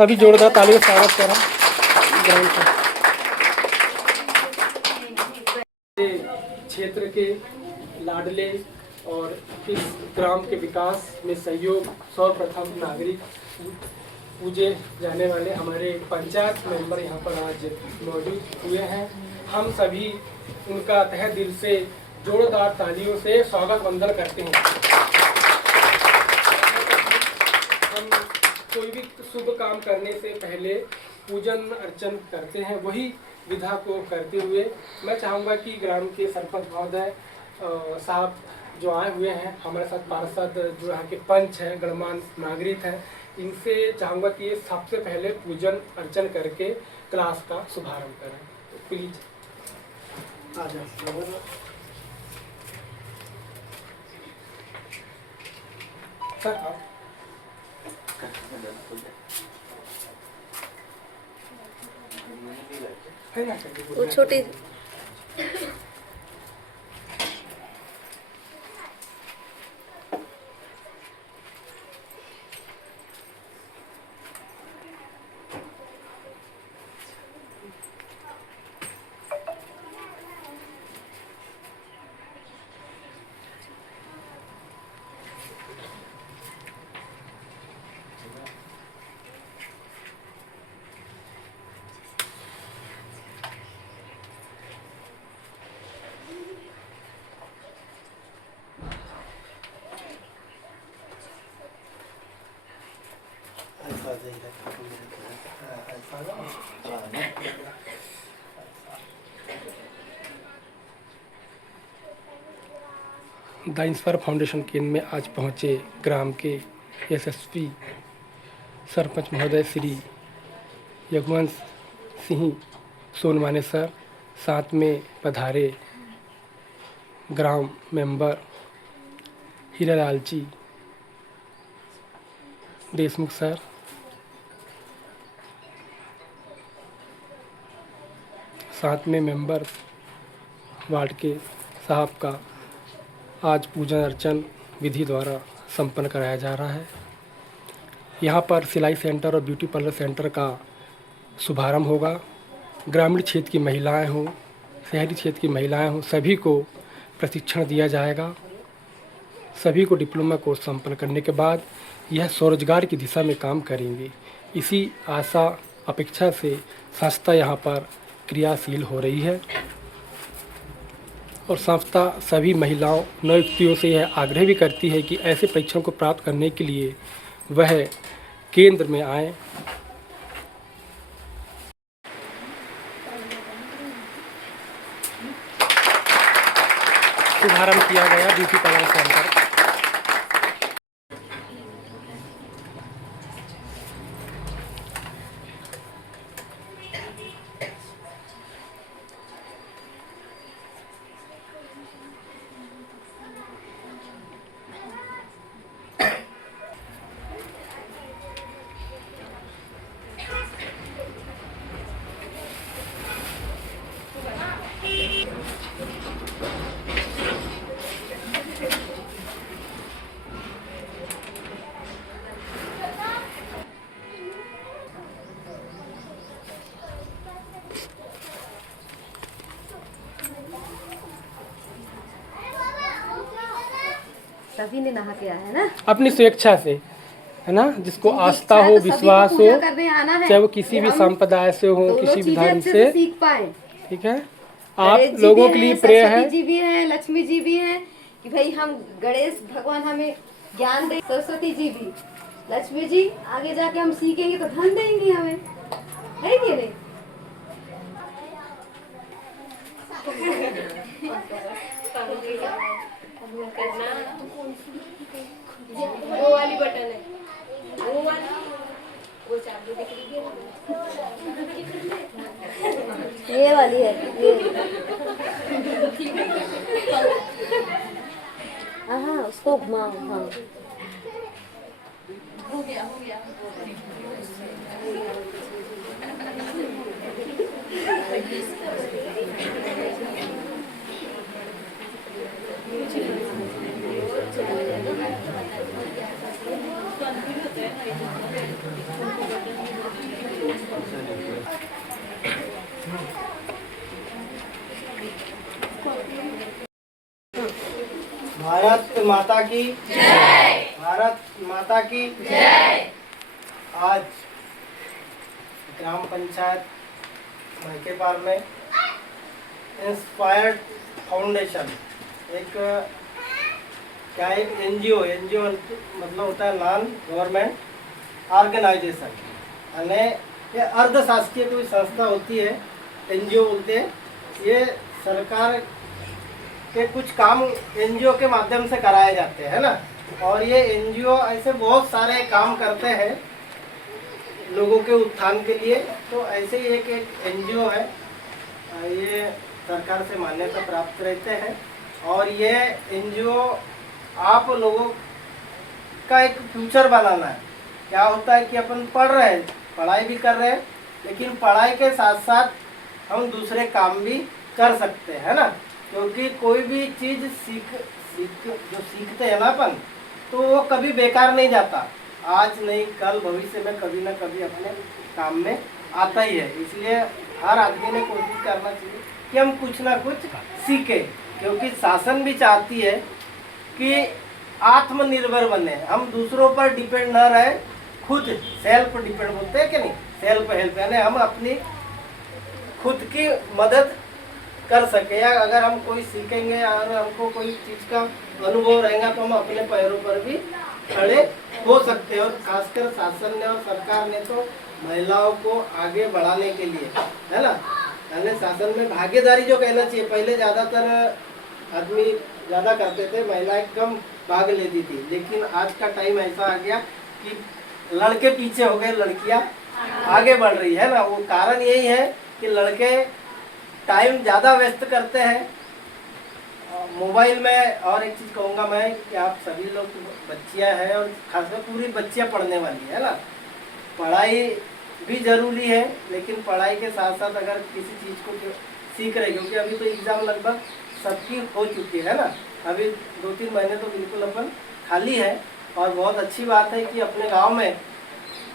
सभी जोरदार तालियों से स्वागत करें ग्राम का। क्षेत्र के लाडले और इस ग्राम के विकास में सहयोग सर्वप्रथम नागरिक पूजे जाने वाले हमारे पंचायत मेंबर यहाँ पर आज मौजूद हुए हैं। हम सभी उनका तहे दिल से जोरदार तालियों से स्वागत वंदन करते हैं। हम कोई भी शुभ काम करने से पहले पूजन अर्चन करते हैं, वही विधा को करते हुए मैं चाहूँगा कि ग्राम के सरपंच महोदय साहब जो आए हुए हैं हमारे साथ, पार्षद जो यहाँ के पंच हैं, गणमान्य नागरिक हैं, इनसे चाहूँगा कि ये सबसे पहले पूजन अर्चन करके क्लास का शुभारंभ करें। तो प्लीज आ जाए सर आप। वो छोटी द इंस्पायर फाउंडेशन केंद्र में आज पहुँचे ग्राम के यशस्वी सरपंच महोदय श्री यज्ञवंश सिंह सोनवाने सर, साथ में पधारे ग्राम मेंबर हीरालाल जी देशमुख सर, साथ में मेंबर वार्ड के साहब का आज पूजन अर्चन विधि द्वारा संपन्न कराया जा रहा है। यहाँ पर सिलाई सेंटर और ब्यूटी पार्लर सेंटर का शुभारंभ होगा। ग्रामीण क्षेत्र की महिलाएं हों, शहरी क्षेत्र की महिलाएं हों, सभी को प्रशिक्षण दिया जाएगा। सभी को डिप्लोमा कोर्स संपन्न करने के बाद यह स्वरोजगार की दिशा में काम करेंगे। इसी आशा अपेक्षा से संस्था यहाँ पर क्रियाशील हो रही है और संस्था सभी महिलाओं नवयुवतियों से यह आग्रह भी करती है कि ऐसे परीक्षण को प्राप्त करने के लिए वह केंद्र में आएं। शुभारंभ किया गया ब्यूटी पार्लर सेंटर। सभी ने नहा के आया है ना, अपनी स्वेच्छा से, है ना, जिसको आस्था हो, विश्वास हो, चाहे वो किसी भी संप्रदाय से हो, किसी भी धर्म से सीख पाए। ठीक है, आप लोगों के लिए प्रेय है। सरस्वती जी भी हैं, लक्ष्मी जी भी हैं कि भाई हम गणेश भगवान हमें ज्ञान दे। सरस्वती जी भी, लक्ष्मी जी आगे जाके हम सीखेंगे तो धन देंगी हमें, है कि नहीं? वो वाली बटन है, वो वाली, वो चाबी दिख रही है, ये वाली है, ये हाँ उसको घुमाओ। हाँ हो गया हो गया। भारत माता की जय। भारत माता की जय। आज ग्राम पंचायत महकेपार में इंस्पायर्ड फाउंडेशन एक क्या एक एनजीओ मतलब होता है नॉन गवर्नमेंट ऑर्गेनाइजेशन, यानी ये अर्ध शासकीय कोई संस्था होती है, एनजीओ बोलते हैं। ये सरकार के कुछ काम एनजीओ के माध्यम से कराए जाते हैं ना, और ये एनजीओ ऐसे बहुत सारे काम करते हैं लोगों के उत्थान के लिए। तो ऐसे ही एक एनजीओ है, ये सरकार से मान्यता प्राप्त रहते हैं, और ये एनजीओ आप लोगों का एक फ्यूचर बनाना है। क्या होता है कि अपन पढ़ रहे हैं, पढ़ाई भी कर रहे हैं, लेकिन पढ़ाई के साथ साथ हम दूसरे काम भी कर सकते हैं ना, क्योंकि कोई भी चीज़ सीखते हैं ना अपन, तो वो कभी बेकार नहीं जाता। आज नहीं कल भविष्य में कभी ना कभी अपने काम में आता ही है। इसलिए हर आदमी ने कोशिश करना चाहिए कि हम कुछ ना कुछ सीखें, क्योंकि शासन भी चाहती है कि आत्मनिर्भर बने, हम दूसरों पर डिपेंड न रहे, खुद सेल्फ डिपेंड बोलते हैं कि नहीं, सेल्फ हेल्प, यानी हम अपनी खुद की मदद कर सके। या अगर हम कोई सीखेंगे और हमको कोई चीज़ का अनुभव रहेगा तो हम अपने पैरों पर भी खड़े हो सकते हैं। और खासकर शासन ने और सरकार ने तो महिलाओं को आगे बढ़ाने के लिए, है ना, यानी शासन में भागीदारी जो कहना चाहिए, पहले ज़्यादातर आदमी ज़्यादा करते थे, महिलाएं कम भाग लेती थी, लेकिन आज का टाइम ऐसा आ गया कि लड़के पीछे हो गए, लड़कियां आगे बढ़ रही है ना। वो कारण यही है कि लड़के टाइम ज़्यादा व्यस्त करते हैं मोबाइल में। और एक चीज़ कहूँगा मैं कि आप सभी लोग बच्चियाँ हैं, और खासकर पूरी बच्चियाँ पढ़ने वाली है ना, पढ़ाई भी ज़रूरी है, लेकिन पढ़ाई के साथ साथ अगर किसी चीज़ को सीख रहे, क्योंकि अभी तो एग्ज़ाम लगभग सबकी हो चुकी है ना, अभी 2-3 महीने तो बिल्कुल अपन खाली है। और बहुत अच्छी बात है कि अपने गांव में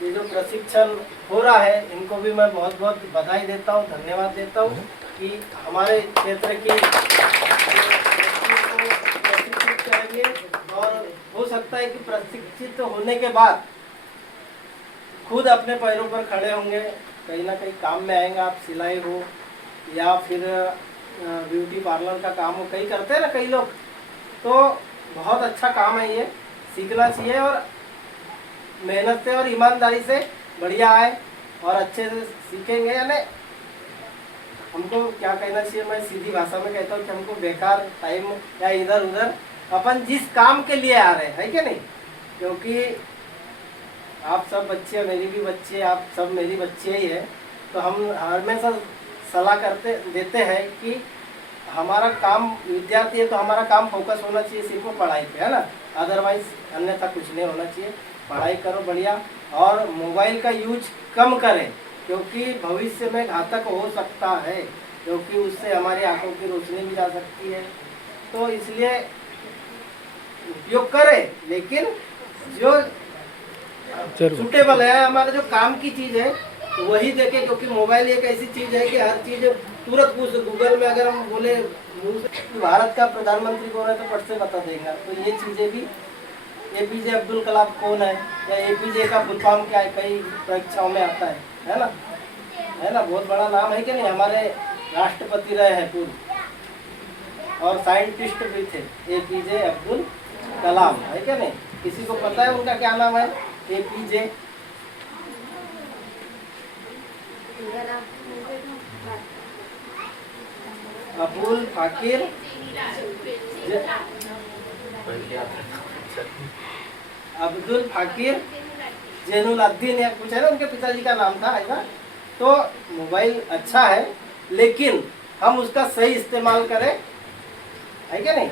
ये जो प्रशिक्षण हो रहा है, इनको भी मैं बहुत बहुत बधाई देता हूँ, धन्यवाद देता हूँ कि हमारे क्षेत्र की प्रशिक्षित करेंगे। और हो सकता है कि प्रशिक्षित होने के बाद खुद अपने पैरों पर खड़े होंगे, कहीं ना कहीं काम में आएंगे। आप सिलाई हो या फिर ब्यूटी पार्लर का काम हो, कहीं करते हैं ना कई लोग, तो बहुत अच्छा काम है, ये सीखना चाहिए। और मेहनत से और ईमानदारी से बढ़िया आए और अच्छे से सीखेंगे, यानी हमको क्या कहना चाहिए, मैं सीधी भाषा में कहता हूँ कि हमको बेकार टाइम या इधर उधर अपन जिस काम के लिए आ रहे हैं, है क्या नहीं, क्योंकि आप सब बच्चे, मेरी भी बच्चे, आप सब मेरी बच्चे ही है, तो हम हमेशा सलाह देते हैं कि हमारा काम, विद्यार्थी है तो हमारा काम फोकस होना चाहिए सिर्फ पढ़ाई पे, है ना, अदरवाइज अन्यथा कुछ नहीं होना चाहिए। पढ़ाई करो बढ़िया, और मोबाइल का यूज कम करें, क्योंकि भविष्य में घातक हो सकता है, क्योंकि उससे हमारी आंखों की रोशनी भी जा सकती है। तो इसलिए उपयोग करें, लेकिन जो सुटेबल है, हमारा जो काम की चीज़ है वही देखें, क्योंकि मोबाइल एक ऐसी चीज़ है कि हर चीज़ तुरंत कुछ गूगल में अगर हम बोले भारत का प्रधानमंत्री कौन है तो फट से बता देगा। तो ये चीज़ें भी, एपीजे अब्दुल कलाम कौन है या एपीजे का फुल फॉर्म क्या है, कई परीक्षाओं में आता है ना, बहुत बड़ा नाम है कि नहीं, हमारे राष्ट्रपति रहे हैं पूर्व, और साइंटिस्ट भी थे एपीजे अब्दुल कलाम, है क्या नहीं, किसी को पता है उनका क्या नाम है? एपीजे अब्दुल फाकिर अब्दुल फाकिर जैनुलाब्दीन या कुछ है ना, उनके पिताजी का नाम था ऐसा। तो मोबाइल अच्छा है, लेकिन हम उसका सही इस्तेमाल करें, है क्या नहीं।